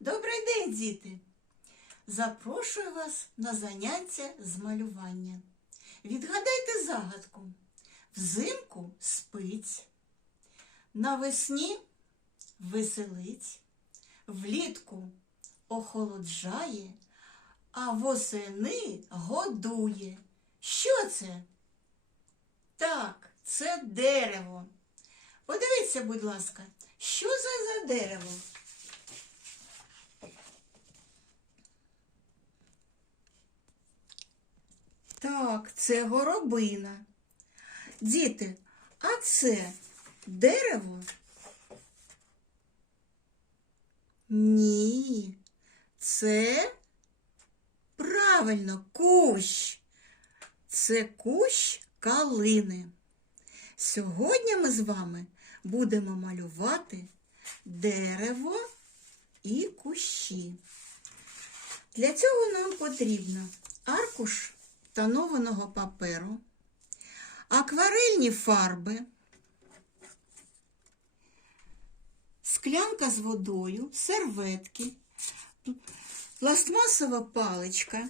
Добрий день, діти! Запрошую вас на заняття з малювання. Відгадайте загадку. Взимку спить, навесні веселить, влітку охолоджає, а восени годує. Що це? Так, це дерево. Подивіться, будь ласка, що це за дерево? Так, це горобина. Діти, а це дерево? Ні, це правильно кущ. Це кущ калини. Сьогодні ми з вами будемо малювати дерево і кущі. Для цього нам потрібно аркуш тонованого паперу, акварельні фарби, склянка з водою, серветки, пластмасова паличка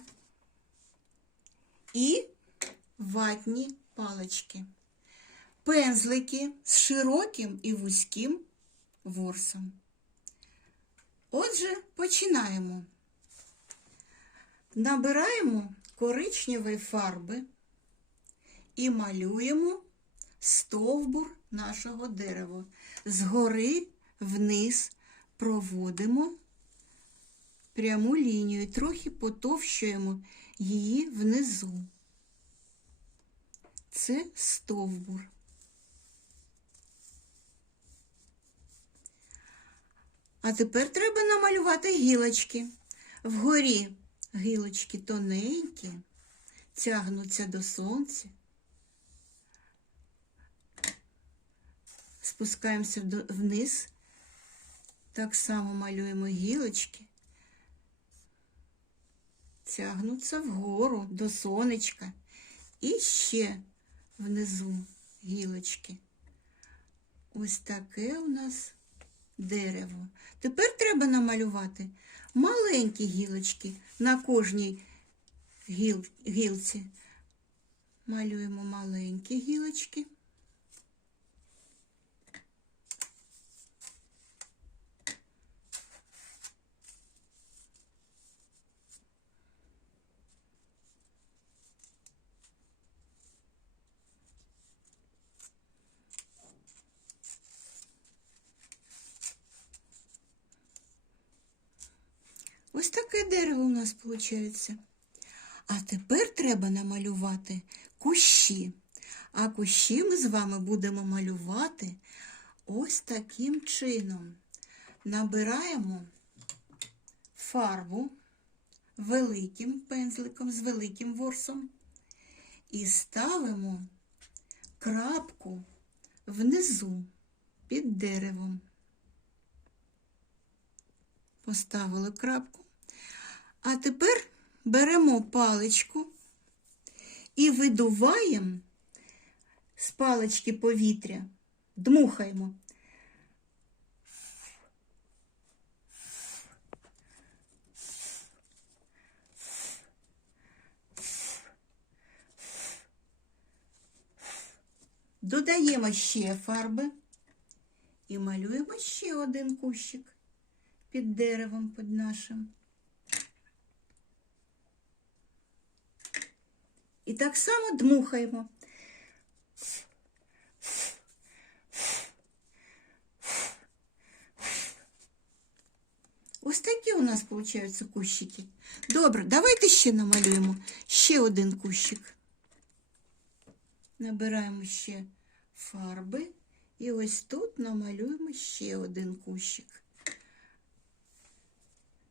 і ватні палички, пензлики з широким і вузьким ворсом. Отже, починаємо. Набираємо коричневої фарби і малюємо стовбур нашого дерева. Згори вниз проводимо пряму лінію, трохи потовщуємо її внизу. Це стовбур. А тепер треба намалювати гілочки. Вгорі гілочки тоненькі, тягнуться до сонця. Спускаємося вниз, так само малюємо гілочки, тягнуться вгору до сонечка. І ще внизу гілочки. Ось таке у нас дерево. Тепер треба намалювати маленькі гілочки на кожній гіл, гілці. Малюємо маленькі гілочки. Ось таке дерево у нас виходить. А тепер треба намалювати кущі. А кущі ми з вами будемо малювати ось таким чином. Набираємо фарбу великим пензликом з великим ворсом і ставимо крапку внизу під деревом. Поставили крапку. А тепер беремо паличку і видуваємо з палички повітря, дмухаємо. Додаємо ще фарби і малюємо ще один кущик під деревом під нашим. І так само дмухаємо. Ось такі у нас получаються кущики. Добре, давайте ще намалюємо ще один кущик. Набираємо ще фарби і ось тут намалюємо ще один кущик.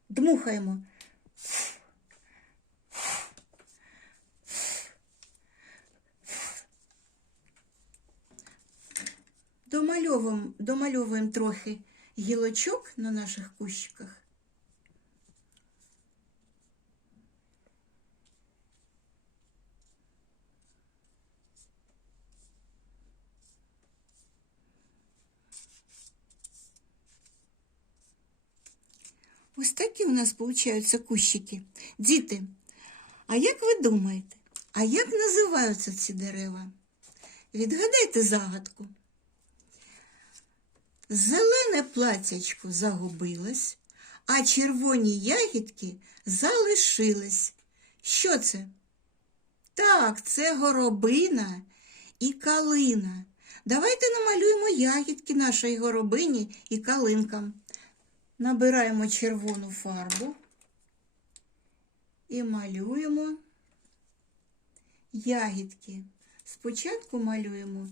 Дмухаємо. Домальовуємо, домальовуємо трохи гілочок на наших кущиках. Ось такі у нас получаються кущики. Діти, а як ви думаєте, а як називаються ці дерева? Відгадайте загадку. Зелене платячко загубилось, а червоні ягідки залишились. Що це? Так, це горобина і калина. Давайте намалюємо ягідки нашої горобині і калинкам. Набираємо червону фарбу і малюємо ягідки. Спочатку малюємо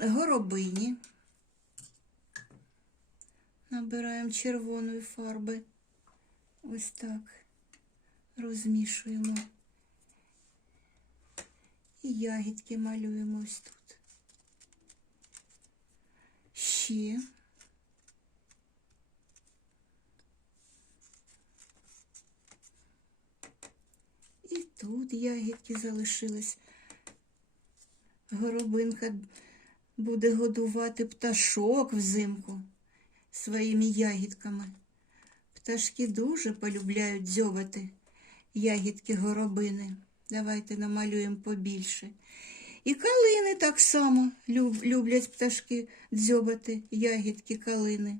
горобині. Набираємо червоної фарби. Ось так. Розмішуємо. І ягідки малюємо ось тут. Ще. І тут ягідки залишились. Горобинка буде годувати пташок взимку своїми ягідками. Пташки дуже полюбляють дзьобати ягідки горобини. Давайте намалюємо побільше. І калини так само люблять пташки дзьобати ягідки калини.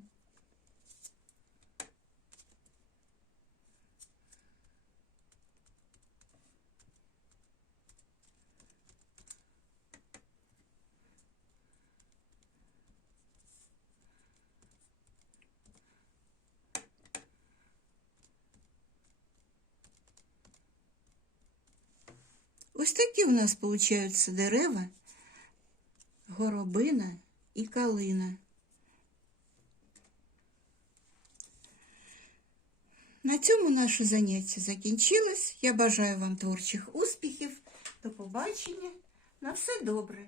Ось такі у нас получаються дерева, горобина і калина. На цьому наше заняття закінчилось. Я бажаю вам творчих успіхів. До побачення. На все добре.